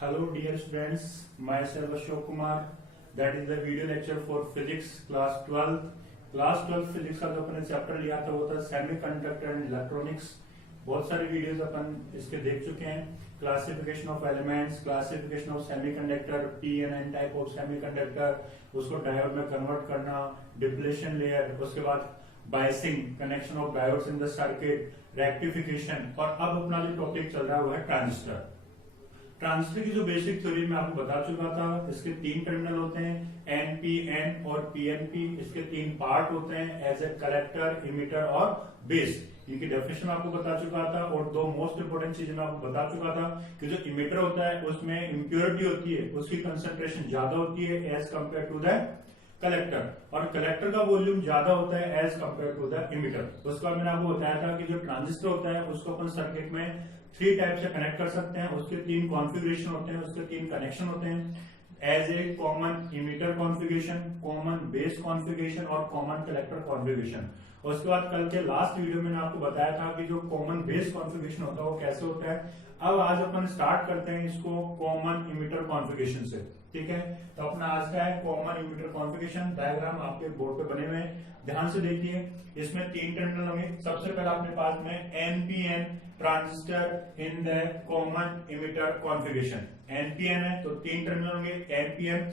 Hello dear students, myself Ashok Kumar. That is the video lecture for physics class 12. Class 12 physics का जो अपन chapter लिया था वो था सेमीकंडक्टर एंड इलेक्ट्रॉनिक्स। बहुत सारे वीडियोस अपन इसके देख चुके हैं। Classification of elements, classification of semiconductor, P and N type of semiconductor, उसको डायोड में कन्वर्ट करना, डिप्लेशन लेयर, उसके बाद biasing, connection of diodes in the circuit, rectification. और अब अपना जो टॉपिक चल रहा है वो है ट्रांजिस्टर। ट्रांजिस्टर की जो बेसिक थ्योरी मैं आपको बता चुका था। इसके तीन टर्मिनल होते हैं, एनपीएन और पीएनपी। इसके तीन पार्ट होते हैं, एज ए कलेक्टर, इमिटर और बेस। इनकी डेफिनेशन आपको बता चुका था। और दो मोस्ट इंपोर्टेंट चीजें मैं आपको बता चुका था कि जो इमिटर होता है उसमें इम्प्योरिटी होती है, उसकी कंसेंट्रेशन ज्यादा होती है as compare to the collector, और कलेक्टर का वॉल्यूम ज्यादा होता है as compare to the emitter. उसके बाद मैंने आपको बताया था कि जो ट्रांजिस्टर होता है उसको अपन सर्किट में थ्री टाइप से कनेक्ट कर सकते हैं। उसके तीन कॉन्फ़िगरेशन होते हैं, उसके तीन कनेक्शन होते हैं, as a common emitter configuration, common base configuration और कॉमन कलेक्टर कॉन्फ़िगरेशन। और उसके बाद कल के लास्ट वीडियो में मैंने आपको बताया था कि जो कॉमन बेस कॉन्फ़िगरेशन होता है वो कैसे होता है। अब आज अपन स्टार्ट करते हैं इसको कॉमन इमिटर कॉन्फ़िगरेशन से। ठीक है, तो अपना आज का है कॉमन इमिटर कॉन्फ़िगरेशन। डायग्राम आपके बोर्ड पे बने हुए हैं, ध्यान से देखिए। इसमें तीन टर्मिनल होंगे। सबसे पहले अपने पास में NPN transistor in the common emitter configuration. NPN है तो तीन टर्मिनल होंगे, एनपीएन,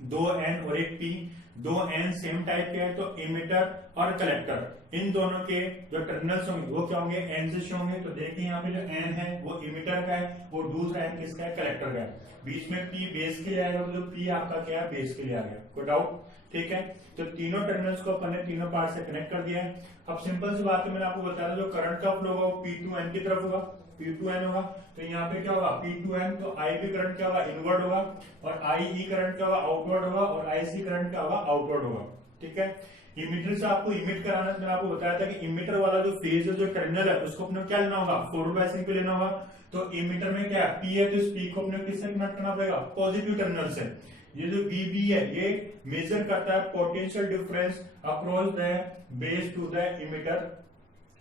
दो एन और एक पी। दो एन सेम टाइप के हैं तो इमिटर और कलेक्टर, इन दोनों के जो टर्मिनल्स होंगे वो क्या होंगे, एन से शो होंगे। तो देखिए यहाँ पे जो एन है वो इमिटर का है और दूसरा एन किसका है, कलेक्टर का है। बीच में पी बेस के लिए आएगा, तो पी आपका क्या है, बेस के लिए आ गया। कोई डाउट? ठीक है, तो तीनों टर्मिनल्स को अपन ने तीनों पार्ट से कनेक्ट कर दिया है। अब सिंपल सी बात है, मैंने आपको बताया जो करंट का फ्लो होगा वो P2N की तरफ होगा, P2N होगा। तो यहाँ पे क्या होगा, P2N, तो IB करंट क्या होगा, इनवर्ड होगा, और IE करंट क्या होगा, आउटवर्ड होगा, और IC करंट क्या होगा, आउटवर्ड होगा। ठीक है, इमिटर से आपको इमिट कराना है। मैंने आपको बताया था कि इमिटर वाला जो फेज है, जो टर्मिनल है, उसको अपने क्या लेना होगा, फॉरवर्ड बायसिंग पे लेना होगा। तो इमिटर में क्या है, P है, तो इस P को अपने किससे कनेक्ट करना पड़ेगा, पॉजिटिव टर्मिनल से। ये जो VB है ये मेजर करता है potential difference across the base to the emitter.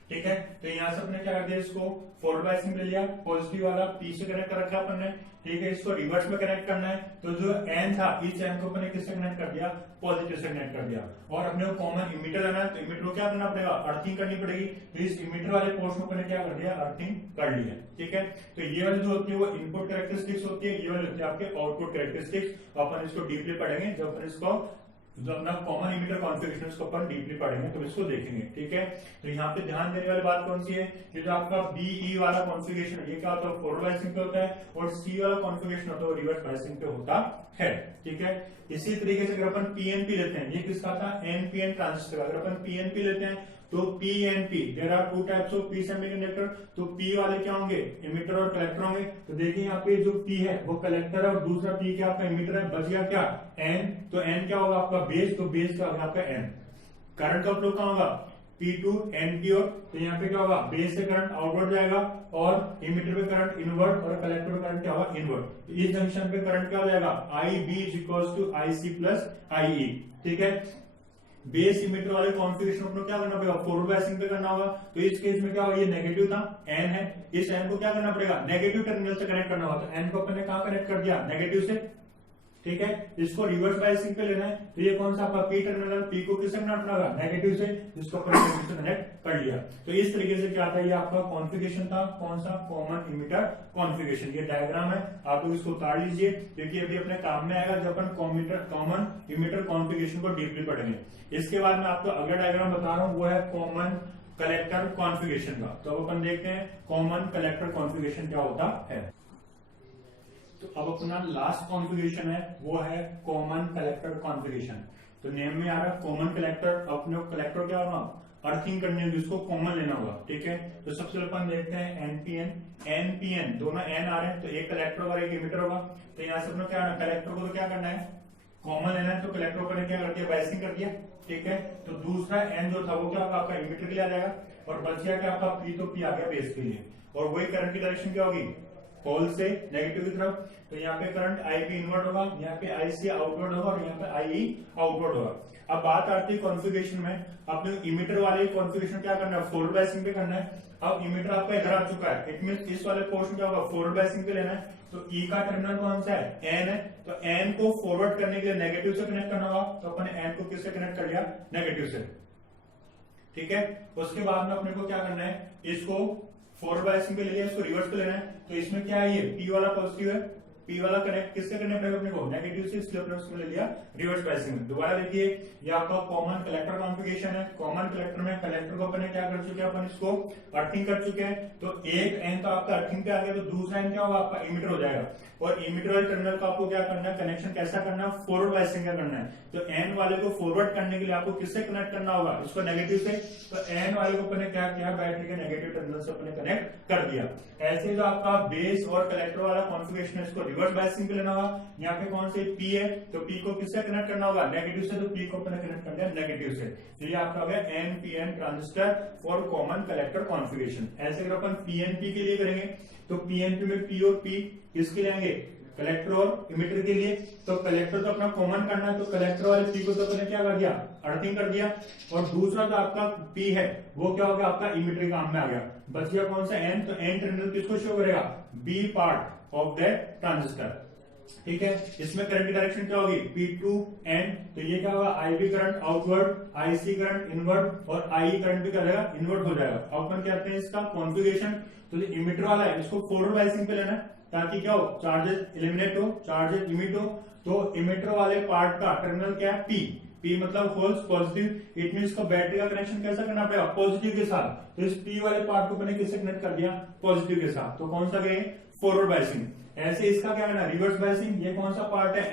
ठीक है, तो यहां से अपने क्या कर दिया, इसको फॉरवर्ड बायसिंग ले लिया, पॉजिटिव वाला P से कनेक्ट कर रखा अपन ने। ठीक है, इसको रिवर्स में कनेक्ट करना है, तो जो N था इस N को अपने किससे कनेक्ट कर दिया, पॉजिटिव से कनेक्ट कर दिया। और अपने को कॉमन इमिटर लेना है, तो इमिटर को क्या करना पड़ेगा, अर्थिंग करनी पड़ेगी। तो इस इमिटर वाले पोर्शन को अपने क्या कर दिया, अर्थिंग कर लिया। ठीक है, तो ये वाली जो होती है वो इनपुट कैरेक्टरिस्टिक्स होती है, ये वाली होती है आपके आउटपुट कैरेक्टरिस्टिक्स। अपन इसको डीपली पढ़ेंगे जब अपन इसको जो अपना कॉमन इमिटर कॉन्फ़िगरेशन उसको अपन डीपली पढ़ेंगे तो इसको देखेंगे। ठीक है, तो यहाँ पे ध्यान देने वाली बात कौन सी है, कि जो आपका BE वाला कॉन्फ़िगरेशन है ये क्या होता है, फॉरवर्ड बायसिंग पे होता है, और C वाला कॉन्फ़िगरेशन होता है वो रिवर्स बायसिंग पे होता है। ठीक है, इसी तरीके से अगर अपन PNP लेते हैं, ये किसका था, NPN ट्रांजिस्टर। अगर अपन PNP लेते हैं तो PNP, there are two types of P semiconductor. तो P वाले क्या होंगे, इमिटर और कलेक्टर होंगे। तो देखिए यहाँ पे जो P है वो कलेक्टर है और दूसरा P क्या आपका इमिटर है। बच गया क्या, N। तो N क्या होगा आपका बेस, तो बेस क्या होगा आपका N। करंट का फ्लो क्या होगा, P2 N की ओर। तो यहाँ पे क्या होगा, बेस से करंट आउटवर्ड जाएगा और इमिटर पे करंट इनवर्ड और कलेक्टर पे करंट क्या होगा, इनवर्ड। तो इस जंक्शन पे करंट क्या हो जाएगा, IB equals to IC plus IE। ठीक है, बेस इमिटर वाले कॉन्फ़िगरेशन को क्या करना पड़ेगा, फॉरवर्ड बायसिंग पे करना होगा। तो इस केस में क्या होगा, ये नेगेटिव था, N है, इस N को क्या करना पड़ेगा, नेगेटिव टर्मिनल से कनेक्ट करना होगा। तो N को अपन ने कहां कनेक्ट कर दिया, नेगेटिव से। ठीक है, इसको रिवर्स बायसिंग पे लेना है, तो ये कौन सा आपका P टर्मिनल, P को किससे कनेक्ट करना होगा, नेगेटिव से, जिसको अपन नेगेटिव से कनेक्ट कर लिया। तो इस तरीके से क्या था, ये आपका कॉन्फ़िगरेशन था, कौन सा, कॉमन इमिटर कॉन्फ़िगरेशन। ये डायग्राम है, आप लोग इसको उतार लीजिए क्योंकि अभी अपने काम में आएगा जब अपन कॉमन इमिटर कॉन्फ़िगरेशन को डीपली पढ़ेंगे। इसके बाद मैं आपको अगला डायग्राम बता रहा हूं, वो है कॉमन कलेक्टर कॉन्फ़िगरेशन का। तो अब अपन देखते हैं कॉमन कलेक्टर कॉन्फ़िगरेशन क्या होता है। तो अब अपना लास्ट कॉन्फ़िगरेशन है वो है कॉमन कलेक्टर कॉन्फ़िगरेशन। तो नेम में आ रहा है कॉमन कलेक्टर। अपने कलेक्टर क्या होगा, अर्थिंग करनी होगी, उसको कॉमन लेना होगा। ठीक है, तो सबसे पहले अपन देखते हैं एनपीएन, दोनों एन आ रहे हैं, तो एक कलेक्टर और एक इमिटर होगा। तो यहाँ से अपना क्या, कलेक्टर को तो क्या करना है, कॉमन लेना है, तो कलेक्टर को क्या कर दिया, बायसिंग कर दिया। ठीक है, तो दूसरा एन जो था वो क्या होगा, आपका इमिटर के लिए आ जाएगा, और बच गया क्या आपका P, तो P आ गया बेस के लिए। और वही करंट की डायरेक्शन क्या होगी, होल से नेगेटिव की तरफ। तो यहाँ पे करंट IB इनवर्ड होगा, यहाँ पे IC आउटवर्ड होगा, और यहाँ पे IE आउटवर्ड होगा। अब बात आती है कॉन्फ़िगरेशन में, अपने इमिटर वाले कॉन्फ़िगरेशन क्या करना है, फॉरवर्ड बायसिंग पे करना है। अब इमीटर आपका इधर आ चुका है, इट मीन इस वाले पोर्शन क्या होगा, फॉरवर्ड बायसिंग पे लेना है। तो ई का टर्मिनल कौन सा है, एन है, तो एन को फॉरवर्ड करने के लिए नेगेटिव से कनेक्ट करना होगा, तो अपन एन को किससे कनेक्ट कर लिया, नेगेटिव से। ठीक है, उसके बाद में अपने को क्या करना है, इसको फॉरवर्ड बायसिंग पे ले लिया, इसको रिवर्स पे लेना है। तो इसमें क्या है, ये पी वाला पॉजिटिव है, पी वाला कनेक्ट किससे करने पड़ेगा अपने को, नेगेटिव से, इसलिए अपने उसमें ले लिया रिवर्स बायसिंग में। दोबारा देखिए, ये आपका कॉमन कलेक्टर कॉन्फ़िगरेशन है। कॉमन कलेक्टर में कलेक्टर को अपन क्या कर चुके हैं, अपन इसको अर्थिंग कर चुके हैं। तो एक एन तो आपका अर्थिंग पे आ गया, तो दूसरा एन क्या होगा आपका इमीटर हो जाएगा। और इमीटर वाले टर्मिनल का आपको क्या करना है, कनेक्शन कैसा करना है, फॉरवर्ड बायसिंग का करना है। तो एन वाले को फॉरवर्ड करने के लिए आपको किससे कनेक्ट करना होगा, इसको नेगेटिव से। तो एन वाले को अपने क्या किया, बैटरी के नेगेटिव टर्मिनल से अपने कनेक्ट कर दिया। ऐसे जो आपका बेस और कलेक्टर वाला कॉन्फ़िगरेशन है, इसको रिवर्स बायसिंग पे लेना होगा। यहाँ पे कौन से पी है, तो पी को किससे कनेक्ट करना होगा, नेगेटिव से, तो पी को अपने कनेक्ट कर दिया नेगेटिव से। तो ये आपका हो गया NPN transistor for common collector configuration. ऐसे अगर अपन पीएनपी के लिए करेंगे, तो पीएनपी में पी और पी किसके लेंगे, कलेक्टर और इमीटर के लिए। तो कलेक्टर तो अपना कॉमन करना है, तो कलेक्टर वाले पी को तो अपने क्या कर दिया, अर्थिंग कर दिया। और दूसरा जो आपका पी है वो क्या हो गया, आपका इमीटर काम में आ गया। बच गया कौन सा, एन। तो एन टर्मिनल किसको शो करेगा, B part of that transistor. ठीक है, इसमें करंट की डायरेक्शन क्या होगी, P2N। तो ये क्या होगा, IB current outward, IC current inward, और IE करंट भी क्या हो जाएगा, इनवर्ड हो जाएगा। अब अपन कहते हैं इसका कॉन्फ़िगरेशन। तो जो इमीटर वाला है, इसको फॉरवर्ड बायसिंग पे लेना है, ताकि क्या हो, चार्जेस एलिमिनेट हो, चार्जेस लिमिट हो। तो इमीटर वाले पार्ट का टर्मिनल क्या है, P मतलब होल्स पॉजिटिव। इट मीन इसको बैटरी का कनेक्शन कैसा करना पड़ेगा, पॉजिटिव के साथ। तो इस P वाले पार्ट को अपने किससे कनेक्ट कर दिया, पॉजिटिव के साथ। तो कौन सा गए, फॉरवर्ड बायसिंग। ऐसे इसका क्या करना, रिवर्स बायसिंग। ये कौन सा पार्ट है,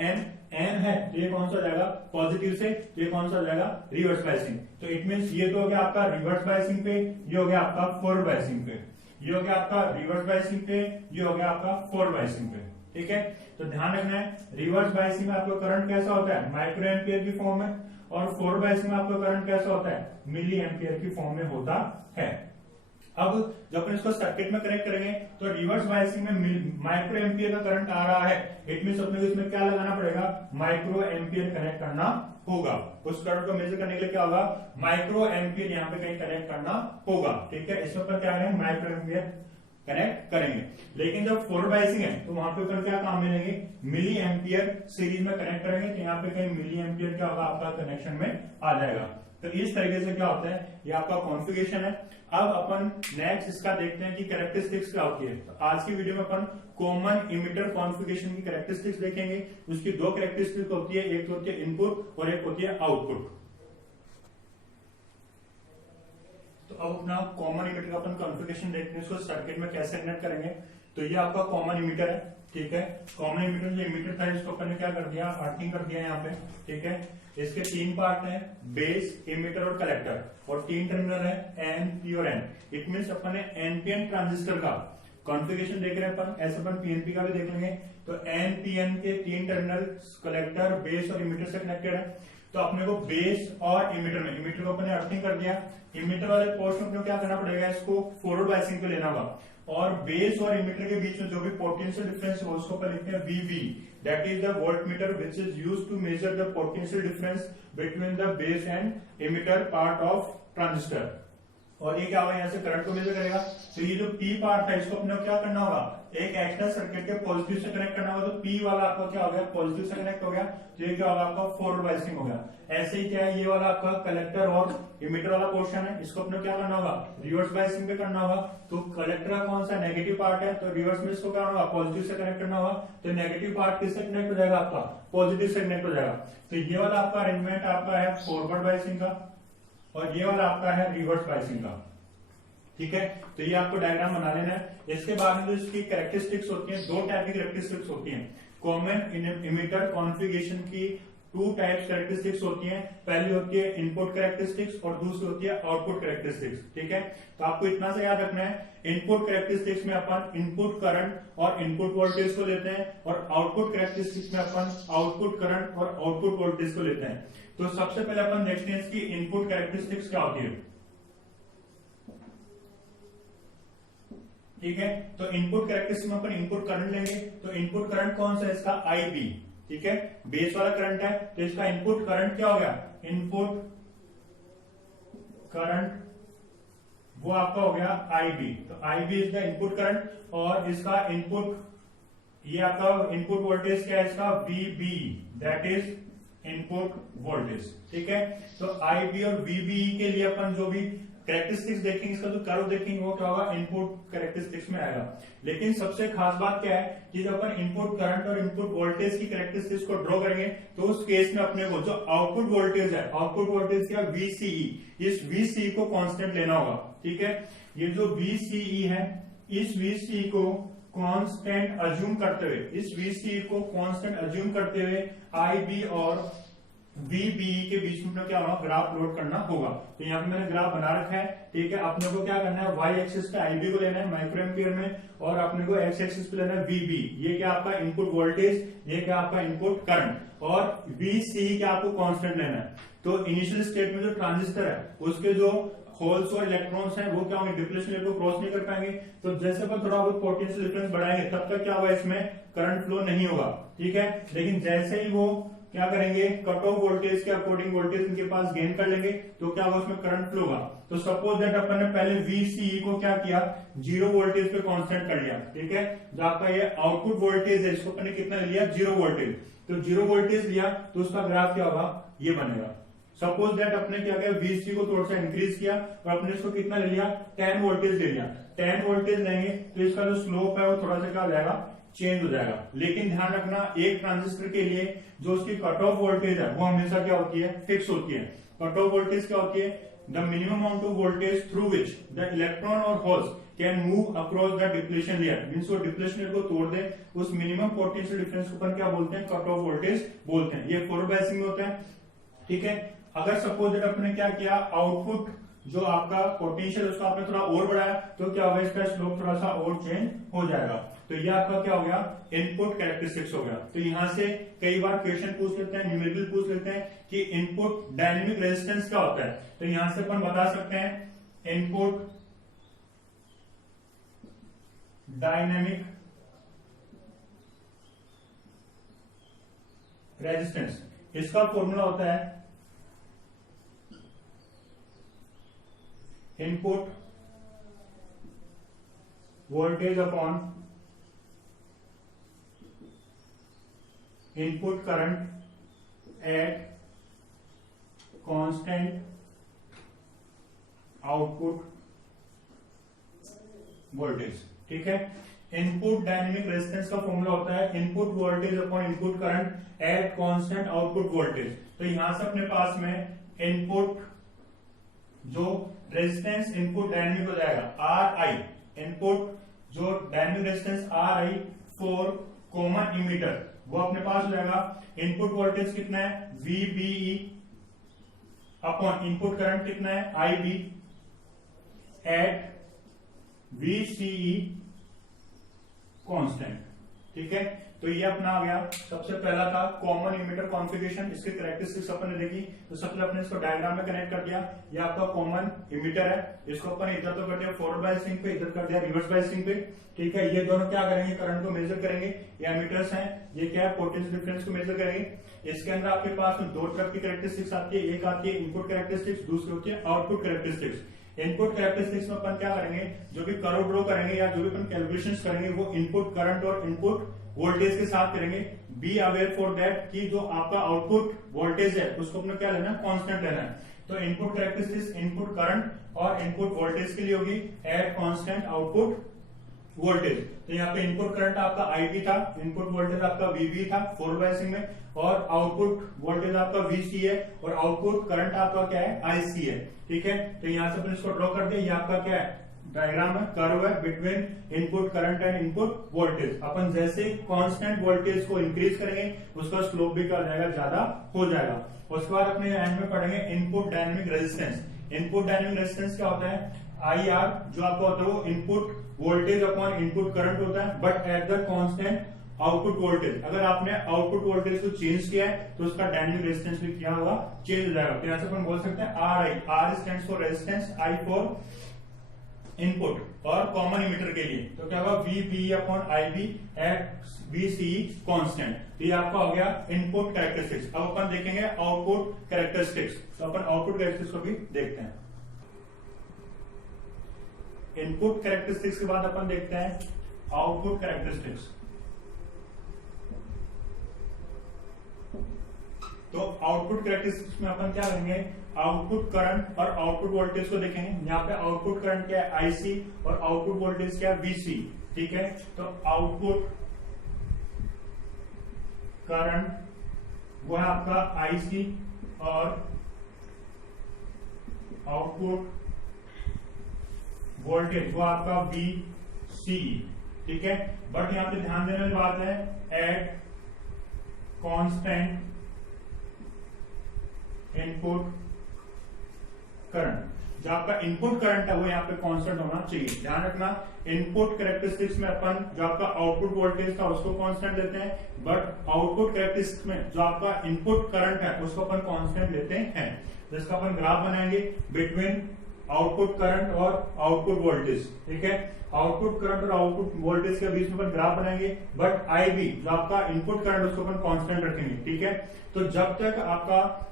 एन है, तो ये कौन सा जाएगा, पॉजिटिव से, तो ये कौन सा जाएगा, रिवर्स बायसिंग। तो इट मीन ये तो हो गया आपका रिवर्स बायसिंग पे, ये हो गया आपका फॉरवर्ड बायसिंग पे। ये हो गया आपका रिवर्स बायसिंग पे, ये हो गया आपका फॉरवर्ड बायसिंग पे। ठीक है, तो ध्यान रखना है, रिवर्स बायसिंग में आपका करंट कैसा होता है, माइक्रो एम्पियर की फॉर्म में, और फॉरवर्ड बायसिंग में आपका करंट कैसा होता है, मिली एम्पियर की फॉर्म में होता है। अब जब अपन इसको सर्किट में कनेक्ट करेंगे, तो रिवर्स बायसिंग में माइक्रो एम्पियर का करंट आ रहा है, इट मीन अपने को इसमें क्या लगाना पड़ेगा, माइक्रो एम्पियर कनेक्ट करना होगा। उस करंट को मेजर करने के लिए क्या होगा, माइक्रो एम्पियर यहाँ पे कहीं कनेक्ट करना होगा। ठीक है, इसमें अपन क्या करेंगे, माइक्रो एम्पियर कनेक्ट करेंगे। लेकिन जब फॉरवर्ड बायसिंग है, तो वहां पे अपन क्या काम मिलेंगे, मिली एम्पियर सीरीज में कनेक्ट करेंगे, तो यहाँ पे कहीं मिली एम्पियर क्या होगा, आपका कनेक्शन में आ जाएगा। तो इस तरीके से क्या होता है, ये आपका कॉन्फ़िगरेशन है। अब अपन नेक्स्ट इसका देखते हैं कि कैरेक्टरिस्टिक्स क्या होती है। तो आज की वीडियो में अपन कॉमन इमीटर कॉन्फ़िगरेशन की कैरेक्टरिस्टिक्स देखेंगे। उसकी दो कैरेक्टरिस्टिक्स होती है, एक होती है इनपुट और एक होती है आउटपुट। तो अब अपना कॉमन इमीटर का अपन कॉन्फ़िगरेशन देखते हैं, इसको सर्किट में कैसे कनेक्ट करेंगे। तो ये आपका कॉमन इमीटर है। ठीक है, कॉमन इमीटर जो इमीटर था, इसको अपन ने क्या कर दिया, अर्थिंग कर दिया यहाँ पे। ठीक है, इसके तीन पार्ट हैं, बेस, इमीटर और कलेक्टर, और तीन टर्मिनल है, एन, पी और एन। इट मीन अपन ने एनपीएन ट्रांजिस्टर का कॉन्फ़िगरेशन देख रहे हैं अपन, ऐसे अपन पीएनपी का भी देख लेंगे। तो एनपीएन के तीन टर्मिनल कलेक्टर, बेस और इमीटर से कनेक्टेड है। तो अपने को बेस और इमीटर में, इमीटर को अपने अर्थिंग कर दिया, इमीटर वाले पोर्शन में क्या करना पड़ेगा, इसको फॉरवर्ड बायसिंग पे लेना होगा। और बेस और इमीटर के बीच में जो भी पोटेंशियल डिफरेंस है उसको अपन लिखते हैं VB, that is the voltmeter which is used to measure the potential difference between the base and emitter part of transistor. और ये क्या होगा, यहाँ से करंट को मेजर करेगा। तो ये जो P पार्ट है, इसको अपने क्या करना होगा, एक एक्स्ट्रा सर्किट के पॉजिटिव से कनेक्ट करना होगा। तो P वाला आपका क्या हो गया, पॉजिटिव से कनेक्ट हो गया, तो ये क्या होगा, आपका फॉरवर्ड बायसिंग हो गया। ऐसे ही क्या है, ये वाला आपका कलेक्टर और इमीटर वाला पोर्शन है, इसको अपने क्या करना होगा, रिवर्स बायसिंग पे करना होगा। तो कलेक्टर का कौन सा नेगेटिव पार्ट है, तो रिवर्स में इसको क्या होगा, पॉजिटिव से कनेक्ट करना होगा। तो नेगेटिव पार्ट किससे कनेक्ट हो जाएगा, आपका पॉजिटिव से कनेक्ट हो जाएगा। तो ये वाला आपका अरेंजमेंट आपका है फॉरवर्ड बायसिंग का, और ये वाला आपका है रिवर्स बायसिंग का। ठीक है, तो ये आपको डायग्राम बना लेना है। इसके बाद में जो इसकी कैरेक्टरिस्टिक्स होती हैं, दो टाइप की कैरेक्टरिस्टिक्स होती हैं। कॉमन इमीटर कॉन्फ़िगरेशन की टू टाइप्स कैरेक्टरिस्टिक्स होती हैं। पहली होती है इनपुट कैरेक्टरिस्टिक्स और दूसरी होती है आउटपुट कैरेक्टरिस्टिक्स। ठीक है, तो आपको इतना सा याद रखना है, इनपुट कैरेक्टरिस्टिक्स में अपन इनपुट करंट और इनपुट वोल्टेज को लेते हैं, और आउटपुट कैरेक्टरिस्टिक्स में अपन आउटपुट करंट और आउटपुट वोल्टेज को लेते हैं। तो सबसे पहले अपन देखते हैं इसकी इनपुट कैरेक्टरिस्टिक्स क्या होती है। ठीक है, तो इनपुट कैरेक्टरिस्टिक में अपन इनपुट करंट लेंगे। तो इनपुट करंट कौन सा है, इसका IB। ठीक है, बेस वाला करंट है, तो इसका इनपुट करंट क्या हो गया, इनपुट करंट वो आपका हो गया IB। तो IB is the input current और इसका इनपुट, ये आपका इनपुट वोल्टेज क्या है इसका, VB, that is input voltage. ठीक है, तो IB और VBE के लिए अपन जो भी कैरेक्टरिस्टिक्स देखेंगे, इसका जो कर्व देखेंगे वो क्या होगा, इनपुट कैरेक्टरिस्टिक्स में आएगा। लेकिन सबसे खास बात क्या है कि जब अपन इनपुट करंट और इनपुट वोल्टेज की कैरेक्टरिस्टिक्स को ड्रॉ करेंगे तो उस केस में अपने को जो आउटपुट वोल्टेज है, आउटपुट वोल्टेज क्या, VCE, इस VCE को कांस्टेंट लेना होगा। ठीक है, ये जो VCE है, इस VCE को कांस्टेंट अज्यूम करते हुए, इस VCE को कांस्टेंट अज्यूम करते हुए IB और VBE के बीच में क्या होगा, ग्राफ प्लॉट करना होगा। तो यहाँ पे मैंने ग्राफ बना रखा है। ठीक है, अपने को क्या करना है, y एक्सिस पे IB को लेना है माइक्रो एम्पियर में, और अपने को x एक्सिस पे लेना है VB। ये क्या आपका इनपुट वोल्टेज, ये क्या आपका इनपुट करंट, और VCE क्या आपको कांस्टेंट लेना है। तो इनिशियल स्टेट में जो ट्रांजिस्टर है उसके जो होल्स और इलेक्ट्रॉन्स हैं वो क्या होंगे, डिप्लेशन लेवल को क्रॉस नहीं कर पाएंगे। तो जैसे अपन थोड़ा बहुत पोटेंशियल डिफरेंस बढ़ाएंगे तब तक क्या होगा, इसमें करंट फ्लो नहीं होगा। ठीक है, लेकिन जैसे ही वो क्या करेंगे, कट ऑफ वोल्टेज के अकॉर्डिंग वोल्टेज उनके पास गेन कर लेंगे तो क्या होगा, उसमें करंट फ्लो होगा। तो सपोज दैट अपन ने पहले VCE को क्या किया, 0 वोल्टेज पे कांस्टेंट कर लिया। ठीक है, जो आपका ये आउटपुट वोल्टेज है इसको अपन ने कितना लिया, 0 वोल्टेज। तो 0 वोल्टेज लिया तो उसका ग्राफ क्या होगा, ये बनेगा। सपोज दैट अपने क्या किया, VCE को थोड़ा सा इंक्रीज किया और अपने इसको कितना ले लिया, 10 वोल्टेज ले लिया। 10 वोल्टेज लेंगे तो इसका जो स्लोप है वो थोड़ा सा क्या हो जाएगा, चेंज हो जाएगा। लेकिन ध्यान रखना, एक ट्रांजिस्टर के लिए जो उसकी कट ऑफ वोल्टेज है वो हमेशा क्या होती है, फिक्स होती है। कट ऑफ वोल्टेज क्या होती है, the minimum amount of voltage through which the electron और holes can move across the depletion layer, means वो डिप्लेशन लेयर को तोड़ दे, उस मिनिमम पोटेंशियल डिफरेंस को अपन क्या बोलते हैं, कट ऑफ वोल्टेज बोलते हैं। ये फॉरवर्ड बायसिंग में होता है। ठीक है, अगर सपोज दैट अपने क्या किया, आउटपुट जो आपका पोटेंशियल उसका आपने थोड़ा और बढ़ाया तो क्या होगा, इसका स्लोप थोड़ा सा और चेंज हो जाएगा। तो ये आपका क्या हो गया, इनपुट कैरेक्टरिस्टिक्स हो गया। तो यहां से कई बार क्वेश्चन पूछ लेते हैं, न्यूमेरिकल पूछ लेते हैं कि इनपुट डायनेमिक रेजिस्टेंस क्या होता है। तो यहां से अपन बता सकते हैं इनपुट डायनेमिक रेजिस्टेंस, इसका फॉर्मूला होता है input voltage upon input current at constant output voltage. ठीक है, इनपुट डायनेमिक रेजिस्टेंस का फॉर्मूला होता है input voltage upon input current at constant output voltage. तो यहां से अपने पास में इनपुट जो रेजिस्टेंस इनपुट डायनेमिक हो जाएगा RI, इनपुट जो dynamic resistance RI for common emitter वो अपने पास हो जाएगा। इनपुट वोल्टेज कितना है, VBE अपॉन इनपुट करंट कितना है, IB एट VCE कांस्टेंट। ठीक है, तो ये अपना आ गया। सबसे पहला था कॉमन इमीटर कॉन्फ़िगरेशन, इसकी कैरेक्टरिस्टिक्स अपन ने देखी। तो सबसे अपने इसको डायग्राम में कनेक्ट कर दिया। ये आपका कॉमन इमीटर है, इसको अपन इधर तो कर दिया फॉरवर्ड बायसिंग पे, इधर कर दिया रिवर्स बायसिंग पे। ठीक है, ये दोनों क्या करेंगे, करंट को मेजर करेंगे। ये एमीटर्स हैं, ये क्या है, पोटेंशियल डिफरेंस को मेजर करेंगे। इसके अंदर आपके पास में दो तरह की कैरेक्टरिस्टिक्स आती है, एक आती है इनपुट कैरेक्टरिस्टिक्स, दूसरी होती है आउटपुट कैरेक्टरिस्टिक्स। इनपुट कैरेक्टरिस्टिक्स में अपन क्या करेंगे, जो भी कर्व ड्रॉ करेंगे या जो भी अपन कैलकुलेशंस करेंगे वो इनपुट करंट और इनपुट वोल्टेज के साथ करेंगे। बी अवेयर फॉर दैट कि जो आपका आउटपुट वोल्टेज है उसको अपने क्या लेना है, कांस्टेंट लेना है। तो इनपुट कैरेक्टरिस्टिक्स इनपुट करंट और इनपुट वोल्टेज के लिए होगी एट कांस्टेंट आउटपुट वोल्टेज। तो यहाँ पे इनपुट करंट आपका IB था, इनपुट वोल्टेज आपका VB था फॉरवर्ड बायसिंग में, और आउटपुट वोल्टेज आपका VC है और आउटपुट करंट आपका क्या है, IC है। ठीक है, तो यहां से अपन इसको ड्रॉ कर दिया। ये आपका क्या है, डायग्राम है, कर्व है between input current and input voltage. अपन जैसे कांस्टेंट वोल्टेज को इंक्रीज करेंगे उसका स्लोप भी क्या हो जाएगा, ज्यादा हो जाएगा। उसके बाद अपने एंड में पढ़ेंगे input dynamic resistance. Input dynamic resistance क्या होता है, IR जो आपका होता है वो input voltage upon input current होता है, but at the constant output voltage. अगर आपने आउटपुट वोल्टेज को चेंज किया है तो उसका डायनेमिक रेजिस्टेंस भी क्या होगा, चेंज हो जाएगा। तो यहां से अपन बोल सकते हैं RI, R stands for resistance, I for input. और कॉमन इमीटर के लिए तो क्या होगा, VBE upon IB at VCE constant. तो ये आपका हो गया इनपुट कैरेक्टरिस्टिक्स। अब अपन देखेंगे आउटपुट कैरेक्टरिस्टिक्स। तो अपन आउटपुट कैरेक्टरिस्टिक्स को भी देखते हैं। इनपुट कैरेक्टरिस्टिक्स के बाद अपन देखते हैं आउटपुट कैरेक्टरिस्टिक्स। तो आउटपुट कैरेक्टरिस्टिक्स में अपन क्या करेंगे, आउटपुट करंट और आउटपुट वोल्टेज को देखेंगे। यहाँ पे आउटपुट करंट क्या है, आईसी, और आउटपुट वोल्टेज क्या है, वीसी। ठीक है, तो आउटपुट करंट वो है आपका आईसी और आउटपुट वोल्टेज वो आपका वीसी। ठीक है, बट यहां पे ध्यान देने वाली बात है, एट कांस्टेंट इनपुट करंट। जो आपका इनपुट करंट है वो यहाँ पे कांस्टेंट होना चाहिए। ध्यान रखना, इनपुट कैरेक्टरिस्टिक्स में अपन जो आपका आउटपुट वोल्टेज था उसको कांस्टेंट लेते हैं, बट आउटपुट कैरेक्टरिस्टिक्स में जो आपका इनपुट करंट है उसको अपन कांस्टेंट लेते हैं। जिसका अपन ग्राफ बनाएंगे बिटवीन आउटपुट करंट और आउटपुट वोल्टेज। ठीक है, आउटपुट करंट और आउटपुट वोल्टेज के बीच में अपन ग्राफ बनाएंगे, बट आईबी जो आपका इनपुट करंट उसको अपन कांस्टेंट रखेंगे। ठीक है, तो जब तक आपका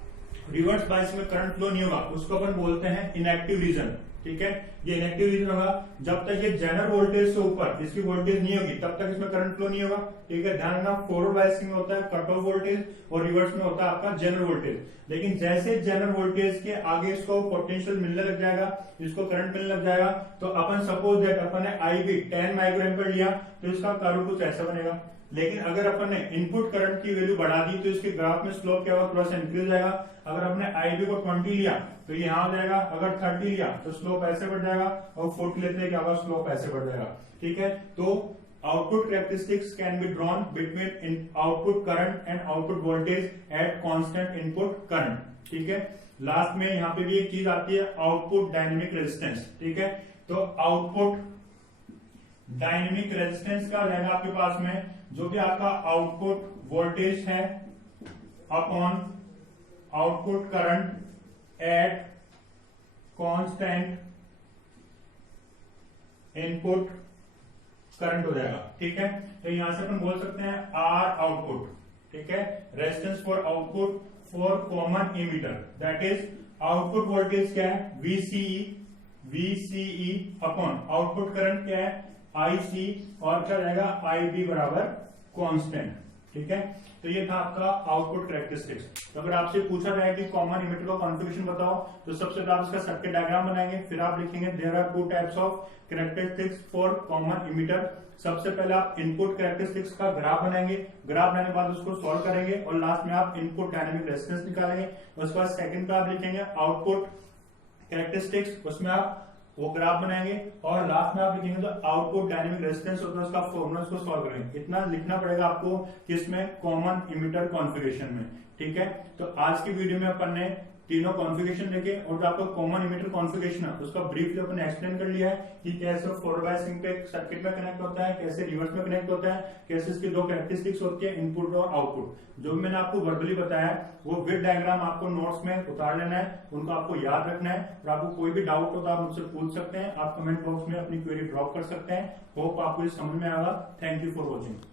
रिवर्स बायस में करंट फ्लो नहीं होगा उसको अपन बोलते हैं इनएक्टिव रीजन। ठीक है, ये इनएक्टिव रीजन होगा जब तक ये जनरल वोल्टेज से ऊपर इसकी वोल्टेज नहीं होगी तब तक इसमें करंट फ्लो नहीं होगा। ठीक है, ध्यान रखना, फॉरवर्ड बायसिंग में होता है कट ऑफ वोल्टेज और रिवर्स में होता है आपका जनरल वोल्टेज। लेकिन जैसे जनरल वोल्टेज के आगे इसको पोटेंशियल मिलने लग जाएगा, इसको करंट मिलने लग जाएगा, तो अपन सपोज दैट अपन ने आईबी 10 माइक्रोएम्पियर लिया तो इसका कर्व कुछ ऐसा बनेगा। लेकिन अगर अपन ने इनपुट करंट की वैल्यू बढ़ा दी तो इसके ग्राफ में स्लोप क्या होगा, थोड़ा सा इंक्रीज जाएगा। अगर अपने आईबी को 20 लिया तो ये यहां जाएगा, अगर 30 लिया तो स्लोप ऐसे बढ़ जाएगा, और 40 लेते हैं क्या होगा, स्लोप ऐसे बढ़ जाएगा। ठीक है, तो output characteristics can be drawn between output current and output voltage at constant input current. ठीक है, लास्ट में यहाँ पे भी एक चीज आती है, आउटपुट डायनेमिक रेजिस्टेंस। ठीक है, तो आउटपुट डायनेमिक रेजिस्टेंस का रहेगा आपके पास में जो भी आपका आउटपुट वोल्टेज है upon output current at constant input current हो जाएगा। ठीक है, तो यहां से अपन बोल सकते हैं आर आउटपुट। ठीक है, resistance for output for common emitter, that is output voltage क्या है, वीसीई अपॉन आउटपुट करंट क्या है, आईसी, और क्या रहेगा, आईबी बराबर कांस्टेंट। ठीक है, तो ये था आपका आउटपुट कैरेक्टरिस्टिक्स। तो अगर आपसे पूछा जाए कि कॉमन इमीटर का कॉन्फ़िगरेशन बताओ तो सबसे पहले आप इसका सर्किट डायग्राम बनाएंगे, फिर आप लिखेंगे there are two types of characteristics for common emitter. सबसे पहले आप इनपुट कैरेक्टरिस्टिक्स का ग्राफ बनाएंगे, ग्राफ बनाने के बाद उसको सॉल्व करेंगे, और लास्ट में आप इनपुट डायनेमिक रेजिस्टेंस निकालेंगे। उसके बाद सेकंड का आप लिखेंगे आउटपुट कैरेक्टरिस्टिक्स, उसमें आप वो ग्राफ बनाएंगे, और लास्ट में आप लिखेंगे तो आउटपुट डायनेमिक रेजिस्टेंस होता है उसका फॉर्मूला, उसको सॉल्व करेंगे। इतना लिखना पड़ेगा आपको किसमें, कॉमन इमीटर कॉन्फ़िगरेशन में। ठीक है, तो आज की वीडियो में अपन ने तीनों कॉन्फ़िगरेशन देखे, और जो आपका कॉमन इमीटर कॉन्फ़िगरेशन है उसका ब्रीफली अपन एक्सप्लेन कर लिया है कि कैसे फॉरवर्ड बायसिंग पे सर्किट में कनेक्ट होता है, कैसे रिवर्स में कनेक्ट होता है, कैसे इसकी दो कैरेक्टरिस्टिक्स होती है, इनपुट और आउटपुट। जो भी मैंने आपको वर्बली बताया वो विद डायग्राम आपको नोट्स में उतार लेना है, उनको आपको याद रखना है, और आपको कोई भी डाउट हो तो आप मुझसे पूछ सकते हैं, आप कमेंट बॉक्स में अपनी क्वेरी ड्रॉप कर सकते हैं। होप आपको ये समझ में आएगा। Thank you for watching.